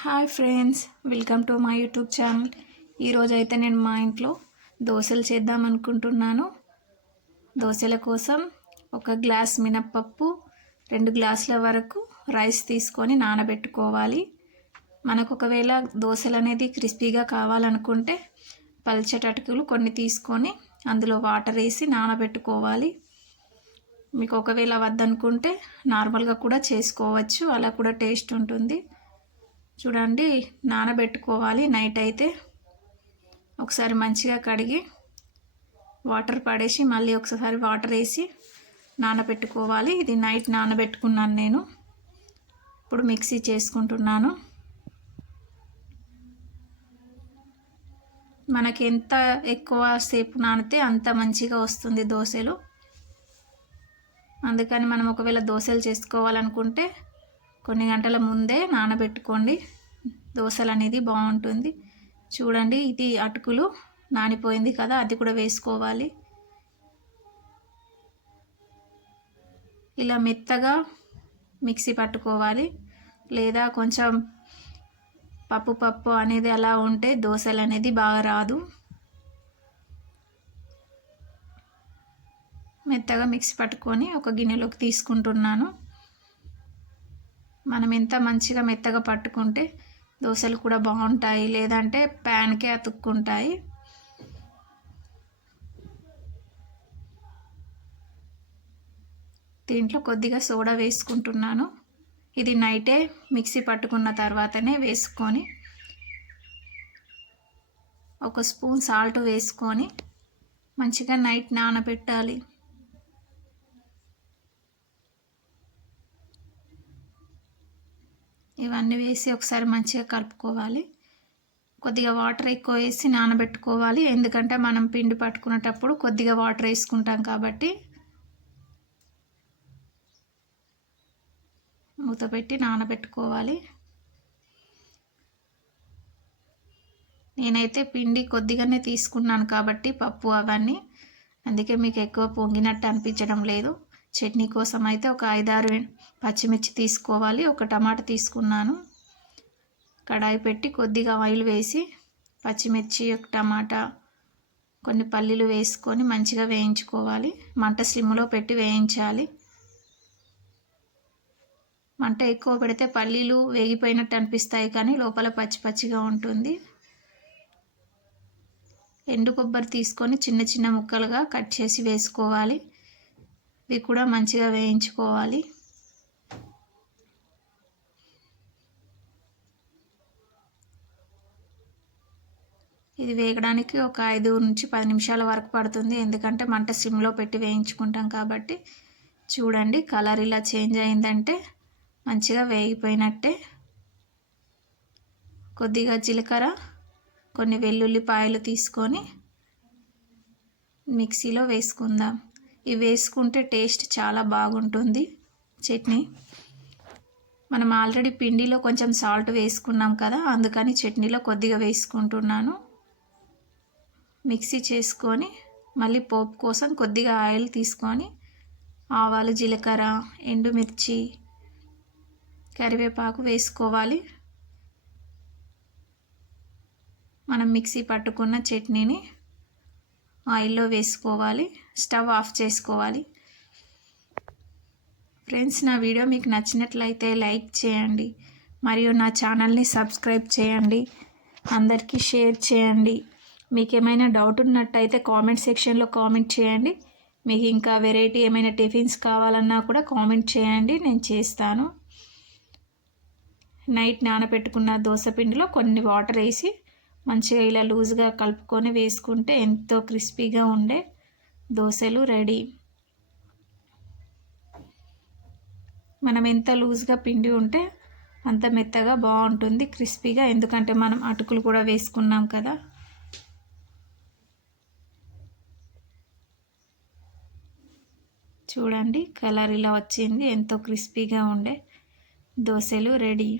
Hi friends, welcome to my YouTube channel. ఈరోజు అయితే నేను మా ఇంట్లో దోశలు చేద్దాం అనుకుంటున్నాను. దోశల కోసం ఒక గ్లాస్ మినప్పప్పు, 2 గ్లాసుల వరకు రైస్ తీసుకొని నానబెట్టుకోవాలి. మనకు ఒకవేళ దోశలు అనేది క్రిస్పీగా కావాలనుకుంటే పల్చటి అటుకులు కొన్ని తీసుకొని అందులో వాటర్ వేసి నానబెట్టుకోవాలి. మీకు ఒకవేళ వద్దనుకుంటే నార్మల్గా కూడా చేసుకోవచ్చు, అలా కూడా టేస్ట్ ఉంటుంది. చూడండి, నానబెట్టుకోవాలి. నైట్ అయితే ఒకసారి మంచిగా కడిగి వాటర్ పడేసి మళ్ళీ ఒకసారి వాటర్ వేసి నానబెట్టుకోవాలి. ఇది నైట్ నానబెట్టుకున్నాను నేను. ఇప్పుడు మిక్సీ చేసుకుంటున్నాను. మనకి ఎంత ఎక్కువ సేపు నానితే అంత మంచిగా వస్తుంది దోశలు. అందుకని మనం ఒకవేళ దోశలు చేసుకోవాలనుకుంటే కొన్ని గంటల ముందే నానబెట్టుకోండి. దోశలు అనేది బాగుంటుంది. చూడండి, ఇది అటుకులు నానిపోయింది కదా, అది కూడా వేసుకోవాలి. ఇలా మెత్తగా మిక్సీ పట్టుకోవాలి. లేదా కొంచెం పప్పు అనేది అలా ఉంటే దోశలు అనేది బాగా రాదు. మెత్తగా మిక్సీ పట్టుకొని ఒక గిన్నెలోకి తీసుకుంటున్నాను. మనం ఎంత మంచిగా మెత్తగా పట్టుకుంటే దోశలు కూడా బాగుంటాయి, లేదంటే ప్యాన్కే అతుక్కుంటాయి. దీంట్లో కొద్దిగా సోడా వేసుకుంటున్నాను. ఇది నైటే మిక్సీ పట్టుకున్న తర్వాతనే వేసుకొని ఒక స్పూన్ సాల్ట్ వేసుకొని మంచిగా నైట్ నానబెట్టాలి. ఇవన్నీ వేసి ఒకసారి మంచిగా కలుపుకోవాలి. కొద్దిగా వాటర్ ఎక్కువ వేసి నానబెట్టుకోవాలి, ఎందుకంటే మనం పిండి పట్టుకునేటప్పుడు కొద్దిగా వాటర్ వేసుకుంటాం కాబట్టి. మూత పెట్టి నానబెట్టుకోవాలి. నేనైతే పిండి కొద్దిగానే తీసుకున్నాను కాబట్టి పప్పు అవన్నీ, అందుకే మీకు ఎక్కువ పొంగినట్టు అనిపించడం లేదు. చట్నీ కోసం అయితే ఒక 5-6 పచ్చిమిర్చి తీసుకోవాలి. ఒక టమాటా తీసుకున్నాను. కడాయి పెట్టి కొద్దిగా ఆయిల్ వేసి పచ్చిమిర్చి, ఒక టమాటా, కొన్ని పల్లీలు వేసుకొని మంచిగా వేయించుకోవాలి. మంట స్లిమ్లో పెట్టి వేయించాలి. మంట ఎక్కువ పెడితే పల్లీలు వేగిపోయినట్టు అనిపిస్తాయి, కానీ లోపల పచ్చిగా ఉంటుంది. ఎండు కొబ్బరి తీసుకొని చిన్న చిన్న ముక్కలుగా కట్ చేసి వేసుకోవాలి. ఇవి కూడా మంచిగా వేయించుకోవాలి. ఇది వేగడానికి ఒక 5 నుంచి 10 నిమిషాల వరకు పడుతుంది, ఎందుకంటే మంట సిమ్లో పెట్టి వేయించుకుంటాం కాబట్టి. చూడండి, కలర్ ఇలా చేంజ్ అయిందంటే మంచిగా వేగిపోయినట్టే. కొద్దిగా జీలకర్ర, కొన్ని వెల్లుల్లిపాయలు తీసుకొని మిక్సీలో వేసుకుందాం. ఇవి వేసుకుంటే టేస్ట్ చాలా బాగుంటుంది చట్నీ. మనం ఆల్రెడీ పిండిలో కొంచెం సాల్ట్ వేసుకున్నాం కదా, అందుకని చట్నీలో కొద్దిగా వేసుకుంటున్నాను. మిక్సీ చేసుకొని మళ్ళీ పోపు కోసం కొద్దిగా ఆయిల్ తీసుకొని ఆవాలు, జీలకర్ర, ఎండుమిర్చి, కరివేపాకు వేసుకోవాలి. మనం మిక్సీ పట్టుకున్న చట్నీని ఆయిల్లో వేసుకోవాలి. స్టవ్ ఆఫ్ చేసుకోవాలి. ఫ్రెండ్స్, నా వీడియో మీకు నచ్చినట్లయితే లైక్ చేయండి, మరియు నా ఛానల్ని సబ్స్క్రైబ్ చేయండి, అందరికీ షేర్ చేయండి. మీకు ఏమైనా డౌట్ ఉన్నట్టయితే కామెంట్ సెక్షన్లో కామెంట్ చేయండి. మీకు ఇంకా వెరైటీ ఏమైనా టిఫిన్స్ కావాలన్నా కూడా కామెంట్ చేయండి, నేను చేస్తాను. నైట్ నానబెట్టుకున్న దోశ పిండిలో కొన్ని వాటర్ వేసి మంచిగా ఇలా లూజ్గా కలుపుకొని వేసుకుంటే ఎంతో క్రిస్పీగా ఉండే దోశలు రెడీ. మనం ఎంత లూజ్గా పిండి ఉంటే అంత మెత్తగా బాగుంటుంది, క్రిస్పీగా, ఎందుకంటే మనం అటుకులు కూడా వేసుకున్నాం కదా. చూడండి, కలర్ ఇలా వచ్చింది. ఎంతో క్రిస్పీగా ఉండే దోశలు రెడీ.